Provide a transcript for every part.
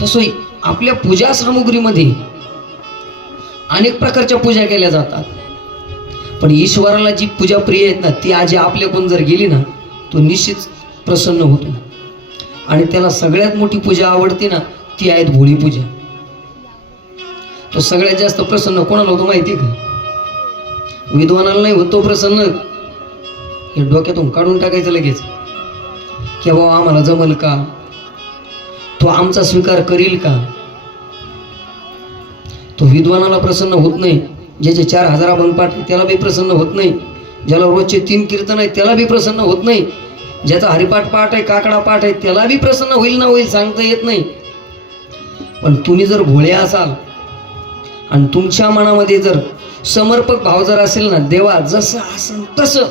तसंही आपल्या पूजा सामुग्रीमध्ये अनेक प्रकारच्या पूजा केल्या जातात, पण ईश्वराला जी पूजा प्रिय आहेत ना ती आजी आपल्याकडून जर गेली ना तो निश्चित प्रसन्न होतो. आणि त्याला सगळ्यात मोठी पूजा आवडते ना ती आहे भोळी पूजा. तो सगळ्यात जास्त प्रसन्न कोणाला होतो माहिती आहे का? विद्वानाला नाही होतो प्रसन्न, हे डोक्यातून काढून टाकायचं लगेच की बाबा आम्हाला जमल का, तो आमचा स्वीकार करील का. तो विद्वानाला प्रसन्न होत नाही, ज्याचे 4000 अभंगपाठ त्याला बी प्रसन्न होत नाही, ज्याला रोजचे 3 कीर्तन आहे त्याला बी प्रसन्न होत नाही, ज्याचा हरिपाठ पाठ आहे काकडा पाठ आहे त्याला बी प्रसन्न होईल ना होईल सांगता येत नाही. पण तुम्ही जर भोळे असाल आणि तुमच्या मनामध्ये जर समर्पक भाव जर असेल ना, देवा जसं असेल तसं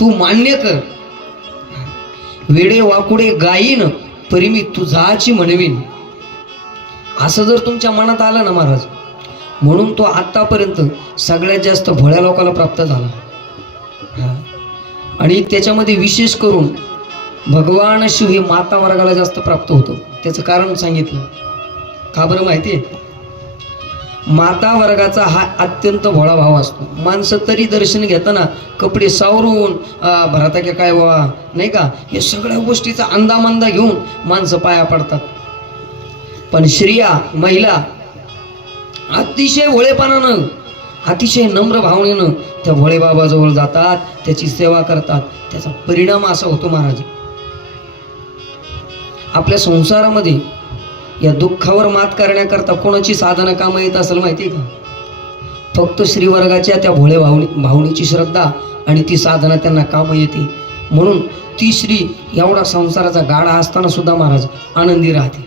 तू मान्य कर, वेडे वाकुडे गाईन परी मी तुझाची म्हणवीन, असं जर तुमच्या मनात आलं ना महाराज, म्हणून तो आत्तापर्यंत सगळ्यात जास्त भोळ्या लोकांना प्राप्त झाला. आणि त्याच्यामध्ये विशेष करून भगवान शिव हे माता वर्गाला जास्त प्राप्त होतं. त्याचं कारण सांगितलं का बरं माहिती आहे? माता वर्गाचा हा अत्यंत भोळा भाव असतो. माणसं तरी दर्शन घेताना कपडे सावरून भरता की काय वा नाही का, हे सगळ्या गोष्टीचा अंदामंदा घेऊन माणसं पाया पडतात. पण स्त्रिया महिला अतिशय भोळेपणानं अतिशय नम्र भावनेनं त्या भोळे बाबाजवळ जातात, त्याची सेवा करतात. त्याचा परिणाम असा होतो महाराज, आपल्या संसारामध्ये या दुःखावर मात करण्याकरता कोणाची साधना कामं येत असेल माहिती आहे का? फक्त श्रीवर्गाच्या त्या भोळे भावनेची श्रद्धा आणि ती साधना त्यांना कामं येते. म्हणून ती श्री एवढा संसाराचा गाडा असताना सुद्धा महाराज आनंदी राहते.